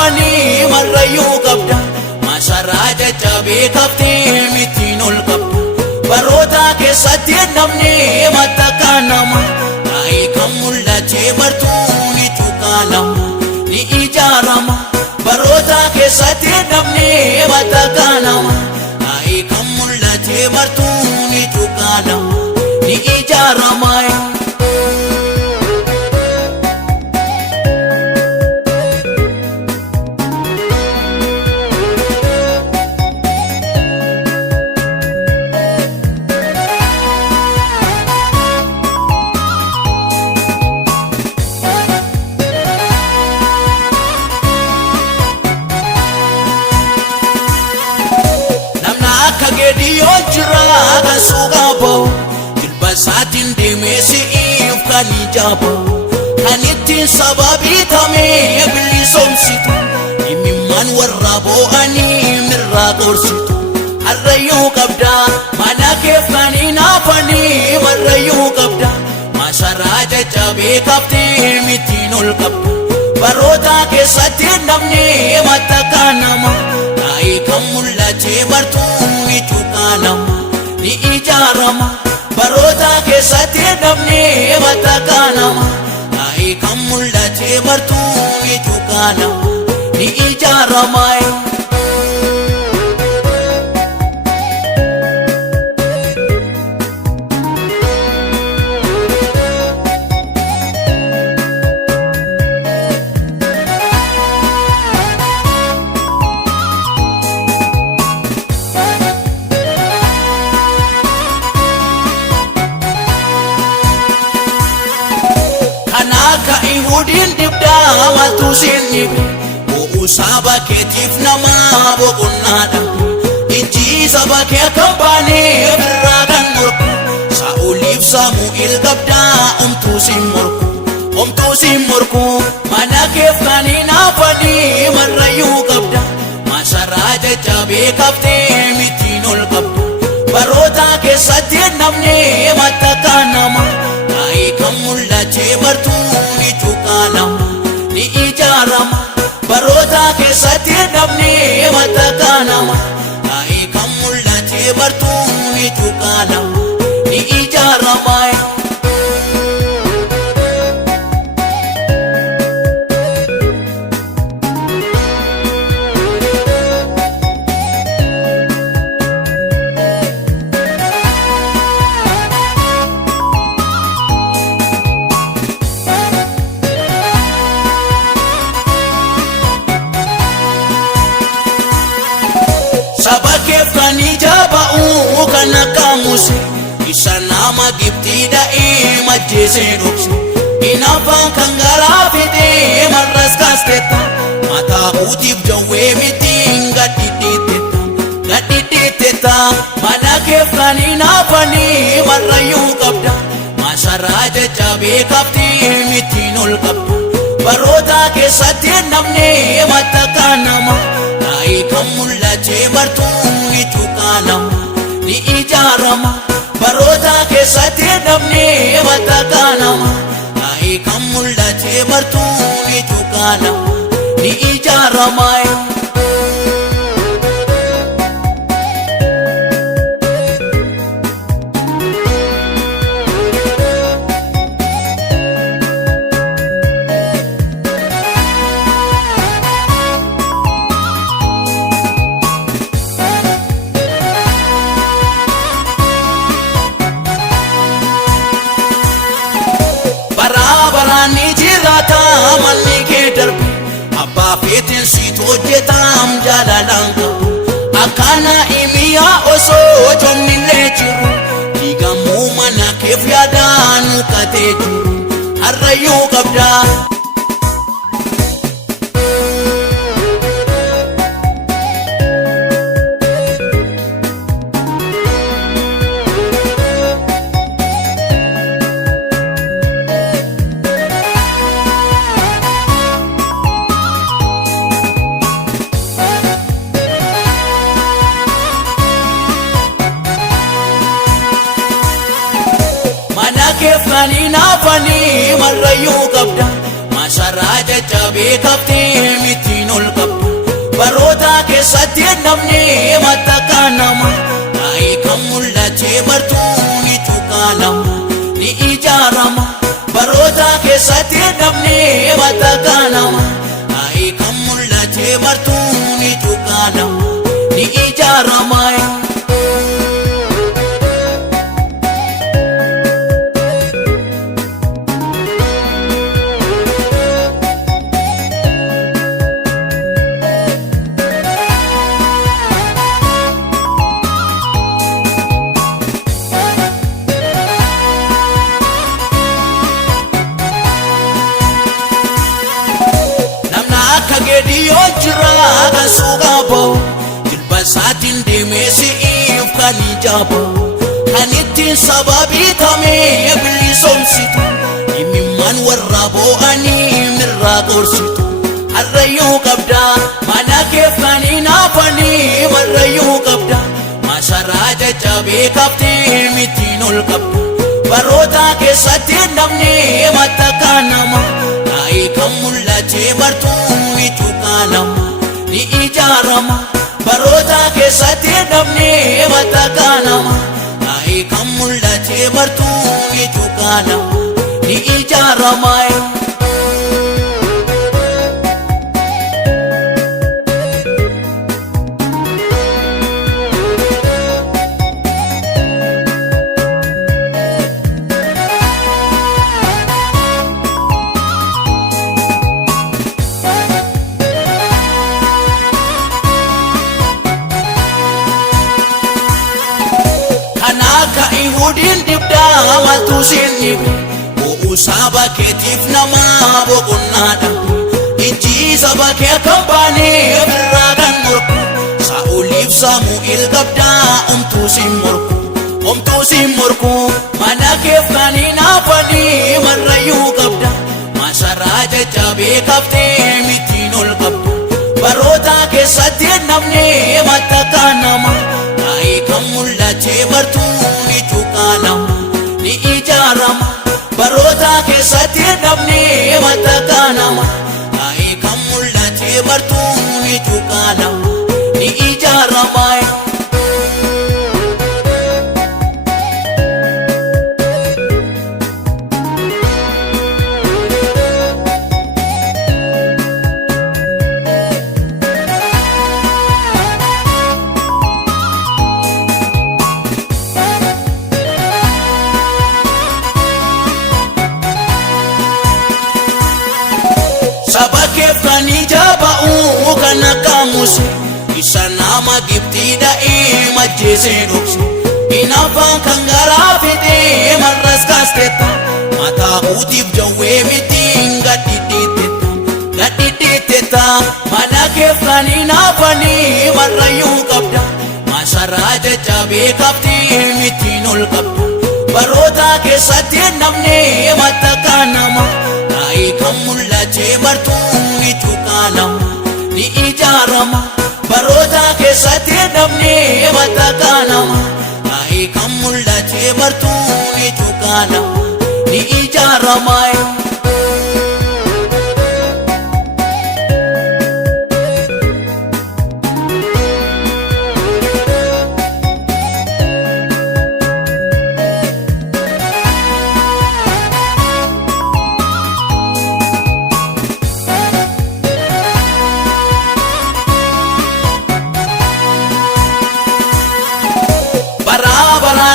naafanii marrayyuu qabda masaraa jajjabee qabdee mitiin ol qabda baroota keessatti namni mattaqa nama taa'ee kan mul'atee bartuun cuqaalama ni ijaarama baroota keessatti namni mattaqa nama taa'ee kan mul'atee bartuun cuqaalama ni ijaarama. Gediyoon jira kan suuqaaboo jilbasaatiin deemee si'iif kan ijaaboo kan ittiin sababii tamee bilisoomsitu dhimimmaan warra boo'anii mirraa qorsitu harrayyuu qabda mana keef kan hinaafanii marrayyuu qabda masaraa jajjabee qabdee mitiin ol qabda baroota keessatti namni mattaqa nama taa'ee kan mul'atee bartuun cuqaalama ni ijaarama baroota keessatti namni mattaqa nama taa'ee kan mul'atee bartuun cuqaalama ni ijaarama. Ihudiin dibdaa maltu sinnibe bo'uu saba keetiif nama boqonnaadha ijji saba kee kan baanee birraa kan morku Saa'uliif Saamu'eel qabdaa omtuu sin morku mana keef kan hinaafanii marrayyuu qabda masaraa jajjabee qabdee mitiin ol qabda baroota keessatti namni mattaqa nama taa'ee kan mul'atee bartuun cuqaalama ni ijaarama baroota keessatti namni mattaqa nama taa'ee kan mul'atee bartuun cuqaalama ni ijaarama. Saba keef kan ijaaba'uu kan akka Musee isa nama Gibxii da'ee majjeesee dhokse inaafaan kan garaa fidee marras kaasteetta mataa buutiif jawwee mitiin gadhidhiittetta mana keef kan hinaafanii marrayyuu qabda masaraa jajjabee qabdee mitiin ol qabda baroota keessatti namni mattaqa nama taa'ee kan mul'atee bartuun cuqaalama ni ijaarama baroota keessatti namni mattaqa nama taa'ee kan mul'atee bartuun cuqaalama ni ijaarama. Ni jiraata manni kee darbe abbaa feetiin siit hojjetam jaalalaan qabu akkana imiyaa osoo jonnillee jiru diigamuu mana keef yaadaan katee jiru harrayyuu qabda. keef kan hinaafanii marrayyuu qabda mul'atee martuu ni cuqqaalama ni ijaarama. Geediyoon jira kan suuqaaboo jilba isaatiin deemee si'iif kan ijaaboo kan ittiin saba bitamee bilisoomsitu imimmaan warra boo'anii mirraa gorsitu. Harrayyuu qabda mana keef kan hinaafanii marrayyuu qabda masaraa caccabee qabdee mittiin ol qabda. Baroota keessatti namni mattakaa nama kaa'ee kan mul'atee martuu ni cuqqaalama ni ijaarama. Baroota keessatti namni mattakaa nama kaa'ee kan mul'atee martuu ni cuqqaalama ni ijaarama. Ihudiin dibdaa maltu siin dhibe bo'uu saba keetiif nama boqonnaa dhabe. Ijji saba kee kan baanee birraa kan morku Saa'oliif Saamu'eel qabdaa omtuu siin morku omtuu siin morku. Mana keef kan hinaafanii marrayyuu qabda masaraa caccabee qabdee mittiin ol qabda. Baroota keessatti namni mattakaa nama kaa'ee kan mul'atee martuu ni cuqqaalama ni ijaarama. Baroota keessatti namni mattakaa nama kaa'ee kan mul'atee martuu ni cuqqaalama ni ijaarama. Saba keef kan ijaaba'u kan akka Musee isa nama Gibxii dha'ee majjeesee dhokse. Hinafaan kan garaa fixee marras kaasteetta mataa buutiif jawwee mittiin gadhidhiittetta. Mana keef kan hinaafanii marrayyuu qabda masaraa caccabee qabdee mittiin ol qabda. Baroota keessatti namni mattakaa nama kaa'ee kan mul'atee martuu ni cuqqaalama ni ijaarama. Baroota keessatti namni mattakaa nama kaa'ee kan mul'atee martuu ni cuqqaalama ni ijaarama.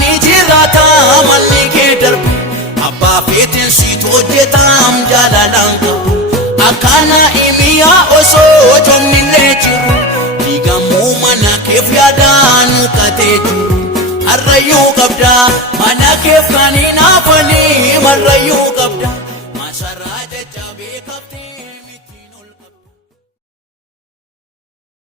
Ni jiraata manni kee darbe abbaa feetiin situ hojjetam jaalalaan qabu. Akkana imiyaa osoo jonnillee jiru diigamuu mana keef yaadaan katee jiru. Harrayyuu qabda mana keef kan hinaafanii marrayyuu qabda.